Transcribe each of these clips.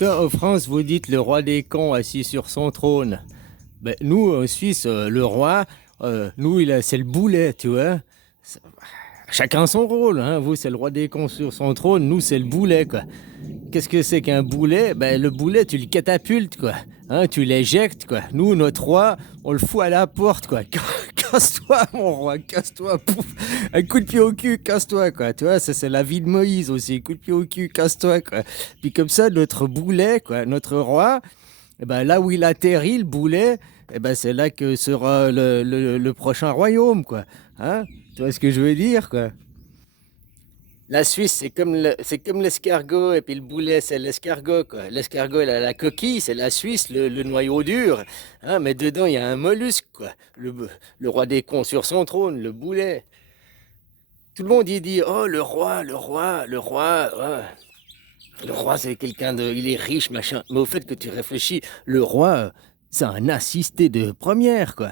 Toi, en France, vous dites le roi des cons assis sur son trône. Ben, nous, en Suisse, le roi, nous, c'est le boulet, tu vois. C'est- Chacun son rôle, hein. Vous, c'est le roi des cons sur son trône, nous, c'est le boulet, quoi. Qu'est-ce que c'est qu'un boulet? Ben, le boulet, tu le catapultes, quoi. Hein, tu l'éjectes, quoi. Nous, notre roi, on le fout à la porte, quoi. Casse-toi, mon roi, casse-toi, pouf. Un coup de pied au cul, casse-toi, quoi. Tu vois, ça, c'est la vie de Moïse aussi. Coup de pied au cul, casse-toi, quoi. Puis comme ça, notre boulet, quoi, notre roi, eh ben, là où il atterrit, le boulet, eh ben, c'est là que sera le prochain royaume, quoi. Hein? Tu vois ce que je veux dire, quoi? La Suisse, c'est comme l'escargot, et puis le boulet, c'est l'escargot, quoi. L'escargot, il a la coquille, c'est la Suisse, le noyau dur. Hein, mais dedans, il y a un mollusque, quoi. Le roi des cons sur son trône, le boulet. Tout le monde y dit, oh, le roi, le roi, le roi. Ouais. Le roi, c'est quelqu'un de. Il est riche, machin. Mais au fait que tu réfléchis, le roi, c'est un assisté de première, quoi.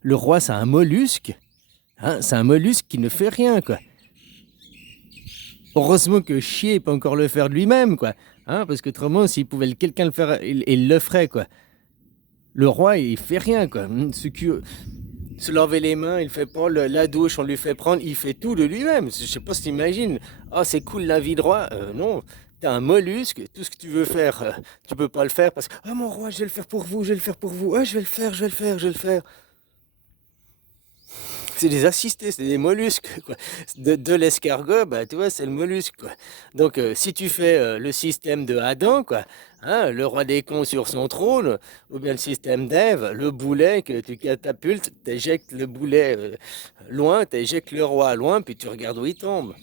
Le roi, c'est un mollusque. Hein, c'est un mollusque qui ne fait rien, quoi. Heureusement que chier peut encore le faire de lui-même, quoi. Hein, parce qu'autrement, s'il pouvait quelqu'un le faire, il le ferait, quoi. Le roi, il fait rien, quoi. Se laver les mains, il fait pas la douche, on lui fait prendre, il fait tout de lui-même. Je sais pas si t'imagines. Ah, c'est cool la vie de roi. Non, t'es un mollusque, tout ce que tu veux faire, tu peux pas le faire parce que, ah, mon roi, je vais le faire pour vous, je vais le faire pour vous. Ah, je vais le faire, je vais le faire, je vais le faire. C'est des assistés, c'est des mollusques, quoi. De l'escargot, bah, tu vois, c'est le mollusque, quoi. Donc, si tu fais le système de Adam, quoi, hein, le roi des cons sur son trône, ou bien le système d'Ève, le boulet que tu catapultes, t'éjectes le boulet loin, t'éjectes le roi loin, puis tu regardes où il tombe.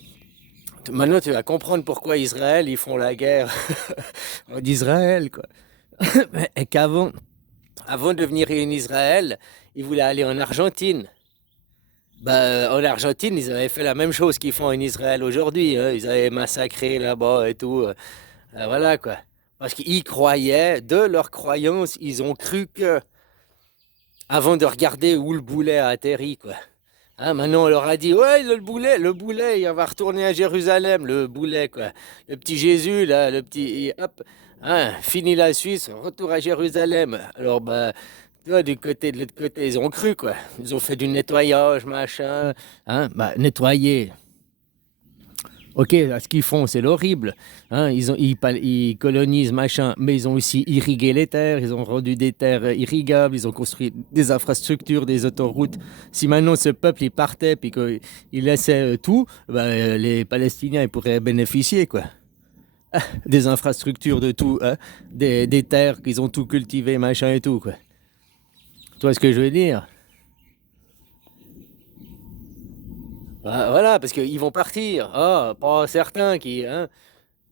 Maintenant, tu vas comprendre pourquoi Israël, ils font la guerre d'Israël, quoi. Et avant de venir en Israël, ils voulaient aller en Argentine. Bah, en Argentine, ils avaient fait la même chose qu'ils font en Israël aujourd'hui, hein. Ils avaient massacré là-bas et tout. Voilà quoi. Parce qu'ils croyaient, de leur croyance, ils ont cru que, avant de regarder où le boulet a atterri, quoi. Hein, maintenant, on leur a dit, ouais, le boulet, il va retourner à Jérusalem, le boulet, quoi. Le petit Jésus, là, le petit, hop, hein, fini la Suisse, retour à Jérusalem. Alors, bah, tu vois, de l'autre côté, ils ont cru, quoi. Ils ont fait du nettoyage, machin, hein, bah, nettoyer. Ok, ce qu'ils font, c'est l'horrible. Hein, ils colonisent, machin, mais ils ont aussi irrigué les terres, ils ont rendu des terres irrigables, ils ont construit des infrastructures, des autoroutes. Si maintenant ce peuple, il partait, puis qu'il laissait tout, ben, les Palestiniens, ils pourraient bénéficier, quoi. Des infrastructures de tout, hein, des terres qu'ils ont tout cultivé, machin et tout, quoi. Tu vois ce que je veux dire? Voilà, parce qu'ils vont partir. Ah, pas certains qui, hein.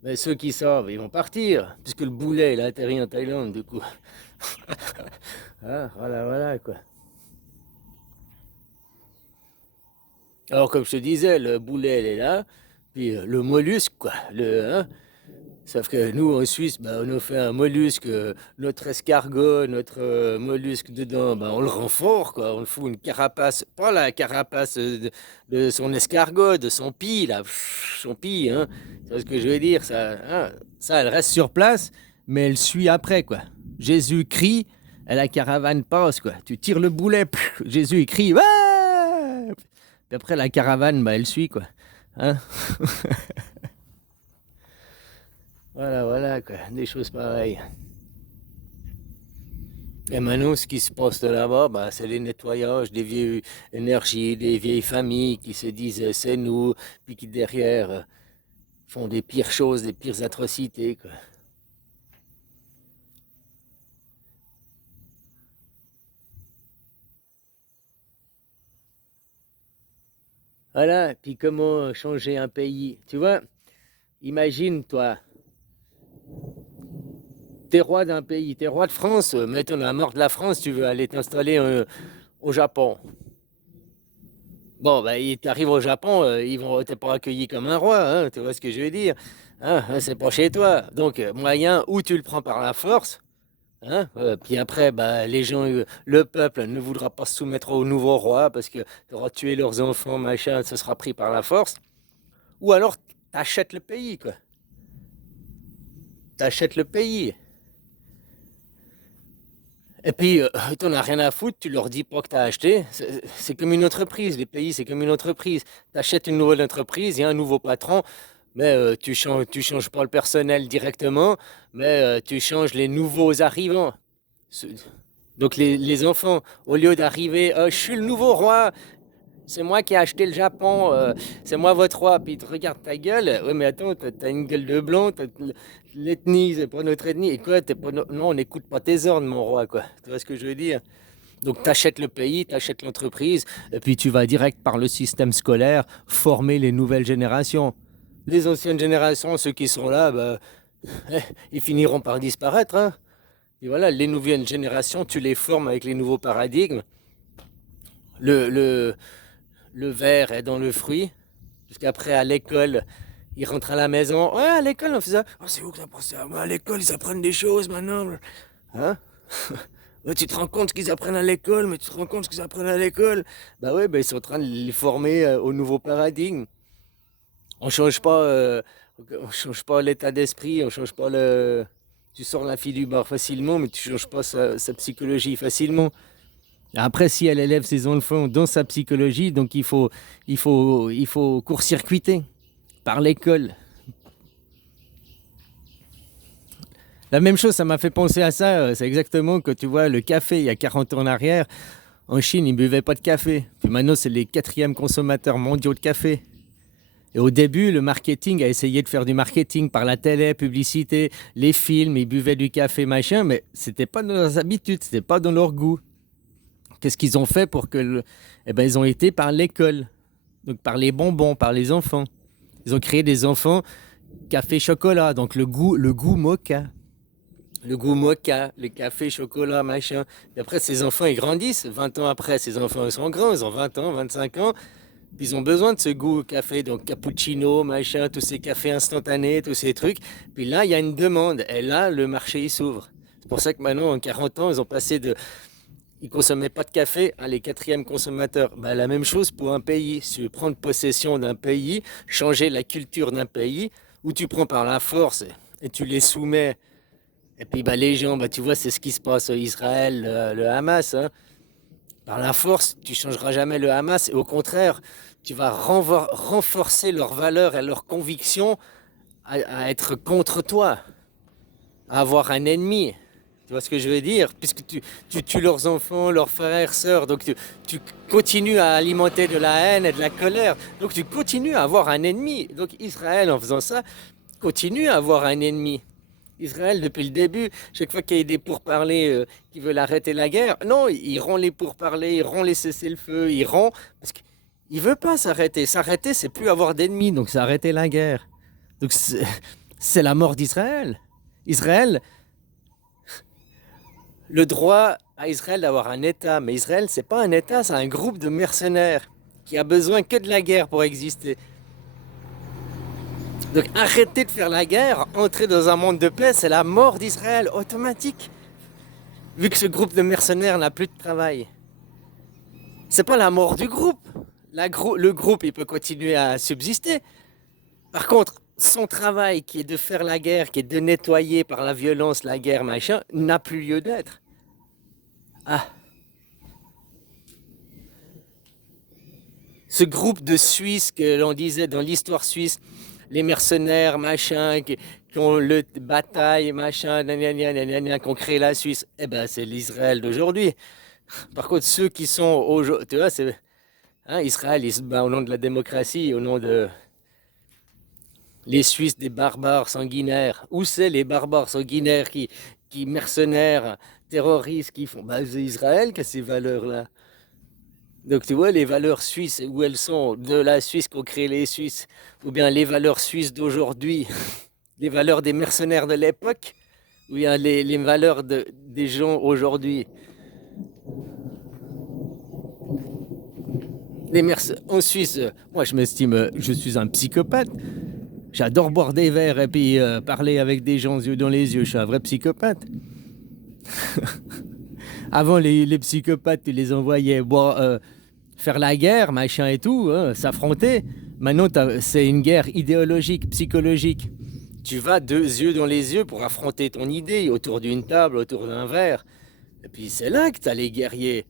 Mais ceux qui savent, ils vont partir, puisque le boulet, il a atterri en Thaïlande, du coup. Ah, voilà, voilà, quoi. Alors, comme je te disais, le boulet, il est là, puis le mollusque, quoi. Hein. Sauf que nous, en Suisse, bah, on a fait un mollusque, notre escargot, notre mollusque dedans, bah, on le rend fort, quoi. On le fout une carapace, pas la carapace de son escargot, de son pis, là, son pis, hein. C'est ce que je veux dire, ça, hein. Ça, elle reste sur place, mais elle suit après, quoi. Jésus crie, et la caravane passe, quoi. Tu tires le boulet, Jésus il crie, ouais! Puis après, la caravane, bah, elle suit, quoi. Hein. Voilà, voilà, quoi. Des choses pareilles. Et maintenant, ce qui se passe de là-bas, bah, c'est les nettoyages des vieilles énergies, des vieilles familles qui se disent c'est nous, puis qui derrière font des pires choses, des pires atrocités, quoi. Voilà, puis comment changer un pays? Tu vois, imagine, toi, t'es roi d'un pays, t'es roi de France, mettons la mort de la France, tu veux aller t'installer au Japon. Bon, bah, t'arrives au Japon, t'es pas accueilli comme un roi, hein, tu vois ce que je veux dire? Hein, c'est pas chez toi. Donc, moyen, ou tu le prends par la force, hein, puis après, bah, le peuple ne voudra pas se soumettre au nouveau roi parce que tu auras tué leurs enfants, machin, ce sera pris par la force. Ou alors, t'achètes le pays, quoi. t'achètes le pays. Et puis, t'en as rien à foutre, tu leur dis pas que t'as acheté. C'est comme une entreprise, les pays, c'est comme une entreprise. T'achètes une nouvelle entreprise, il y a un nouveau patron, mais tu changes pas le personnel directement, mais tu changes les nouveaux arrivants. Ce- Donc les enfants, au lieu d'arriver, je suis le nouveau roi, c'est moi qui ai acheté le Japon, c'est moi votre roi, puis ils te regardent ta gueule, ouais mais attends, t'as une gueule de blanc, l'ethnie, c'est pas notre ethnie, et quoi, t'es pas non, on n'écoute pas tes ordres, mon roi, quoi, tu vois ce que je veux dire? Donc t'achètes le pays, t'achètes l'entreprise, et puis tu vas direct par le système scolaire former les nouvelles générations. Les anciennes générations, ceux qui sont là, bah, ils finiront par disparaître, hein. Et voilà, les nouvelles générations, tu les formes avec les nouveaux paradigmes. Le, le, le verre est dans le fruit, jusqu'après à l'école, ils rentrent à la maison. Ouais, à l'école, on faisait ça. Oh, c'est où que t'as pensé à moi? À l'école, ils apprennent des choses maintenant. Hein? Ouais, tu te rends compte ce qu'ils apprennent à l'école, mais tu te rends compte ce qu'ils apprennent à l'école? Bah ouais, bah ils sont en train de les former au nouveau paradigme. On change pas, on change pas l'état d'esprit, on change pas le. Tu sors la fille du bar facilement, mais tu changes pas sa psychologie facilement. Après, si elle élève ses enfants dans sa psychologie, donc il faut court-circuiter par l'école. La même chose, ça m'a fait penser à ça. C'est exactement que tu vois le café il y a 40 ans en arrière. En Chine, ils ne buvaient pas de café. Puis maintenant, c'est les quatrièmes consommateurs mondiaux de café. Et au début, le marketing a essayé de faire du marketing par la télé, publicité, les films, ils buvaient du café, machin, mais c'était pas dans leurs habitudes, c'était pas dans leur goût. Qu'est-ce qu'ils ont fait pour que Eh ben, ils ont été par l'école, donc par les bonbons, par les enfants. Ils ont créé des enfants café chocolat, donc le goût mocha. Le goût mocha, le café chocolat, machin. Et après, ces enfants, ils grandissent. 20 ans après, ces enfants, ils sont grands, ils ont 20 ans, 25 ans. Puis ils ont besoin de ce goût café, donc cappuccino, machin, tous ces cafés instantanés, tous ces trucs. Puis là, il y a une demande. Et là, le marché, il s'ouvre. C'est pour ça que maintenant, en 40 ans, ils ont passé de ils ne consommaient pas de café, hein, les quatrièmes consommateurs. Bah, la même chose pour un pays. Si tu veux prendre possession d'un pays, changer la culture d'un pays, où tu prends par la force et tu les soumets. Et puis bah, les gens, bah, tu vois, c'est ce qui se passe à Israël, le Hamas, hein. Par la force, tu ne changeras jamais le Hamas. Et au contraire, tu vas renforcer leurs valeurs et leurs convictions à être contre toi, à avoir un ennemi. Tu vois ce que je veux dire? Puisque tu tues leurs enfants, leurs frères, sœurs, donc tu continues à alimenter de la haine et de la colère. Donc tu continues à avoir un ennemi. Donc Israël, en faisant ça, continue à avoir un ennemi. Israël, depuis le début, chaque fois qu'il y a des pourparlers qui veulent arrêter la guerre, non, ils rompt les pourparlers, ils rompt les cessez-le-feu, ils rompt, parce qu'il ne veut pas s'arrêter. S'arrêter, c'est plus avoir d'ennemis, donc c'est arrêter la guerre. Donc c'est la mort d'Israël. Israël, le droit à Israël d'avoir un État. Mais Israël, c'est pas un État, c'est un groupe de mercenaires qui a besoin que de la guerre pour exister. Donc arrêtez de faire la guerre, entrer dans un monde de paix, c'est la mort d'Israël automatique. Vu que ce groupe de mercenaires n'a plus de travail. C'est pas la mort du groupe. Le groupe, il peut continuer à subsister. Par contre, son travail qui est de faire la guerre, qui est de nettoyer par la violence la guerre, machin, n'a plus lieu d'être. Ah, ce groupe de Suisses que l'on disait dans l'histoire suisse, les mercenaires, machin, qui ont le bataille, machin, qui ont créé la Suisse, eh ben c'est l'Israël d'aujourd'hui. Par contre, ceux qui sont aujourd'hui, tu vois, c'est hein, Israël, il se bat au nom de la démocratie, au nom de les Suisses, des barbares sanguinaires. Où c'est les barbares sanguinaires qui mercenaires, terroristes, qui font bah, c'est Israël qui a ces valeurs-là. Donc tu vois, les valeurs suisses, où elles sont, de la Suisse qu'ont créé les Suisses, ou bien les valeurs suisses d'aujourd'hui, les valeurs des mercenaires de l'époque, ou bien les valeurs des gens aujourd'hui. En Suisse, moi je m'estime, je suis un psychopathe. J'adore boire des verres et puis parler avec des gens yeux dans les yeux. Je suis un vrai psychopathe. Avant, les psychopathes, tu les envoyais boire, faire la guerre, machin et tout, hein, s'affronter. Maintenant, c'est une guerre idéologique, psychologique. Tu vas deux yeux dans les yeux pour affronter ton idée autour d'une table, autour d'un verre. Et puis c'est là que tu as les guerriers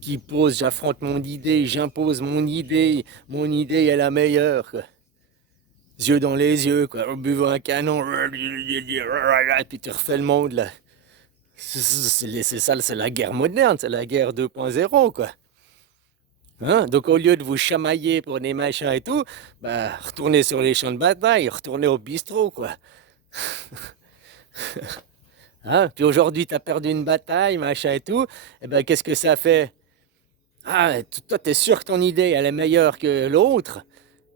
qui posent, j'affronte mon idée, j'impose mon idée est la meilleure, quoi. Yeux dans les yeux, quoi, en buvant un canon, et puis tu refais le monde, là. C'est ça, c'est la guerre moderne, c'est la guerre 2.0, quoi. Hein? Donc au lieu de vous chamailler pour des machins et tout, bah retournez sur les champs de bataille, retournez au bistrot, quoi. Hein? Puis aujourd'hui, tu as perdu une bataille, machin et tout, et ben qu'est-ce que ça fait? Ah, toi, t'es sûr que ton idée, elle est meilleure que l'autre,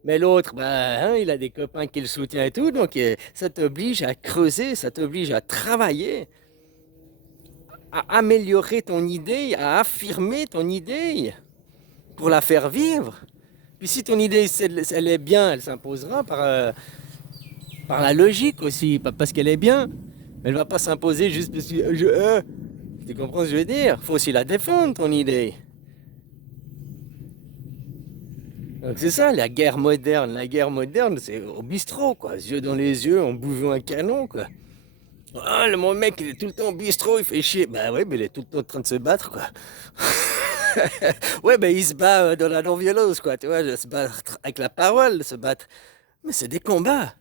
mais l'autre, bah, hein, il a des copains qui le soutiennent et tout, donc ça t'oblige à creuser, ça t'oblige à travailler, à améliorer ton idée, à affirmer ton idée pour la faire vivre. Puis si ton idée, elle est bien, elle s'imposera par la logique aussi, pas parce qu'elle est bien. Elle va pas s'imposer juste parce que tu comprends ce que je veux dire? Faut aussi la défendre, ton idée. Donc c'est ça, la guerre moderne. La guerre moderne, c'est au bistrot, quoi. Yeux dans les yeux, en buvant un canon, quoi. Ah, mon mec, il est tout le temps au bistrot, il fait chier. Bah ouais, mais il est tout le temps en train de se battre, quoi. Ouais, mais il se bat dans la non-violence, quoi. Tu vois, se battre avec la parole, se battre. Mais c'est des combats.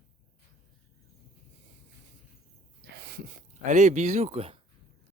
Allez, bisous, quoi.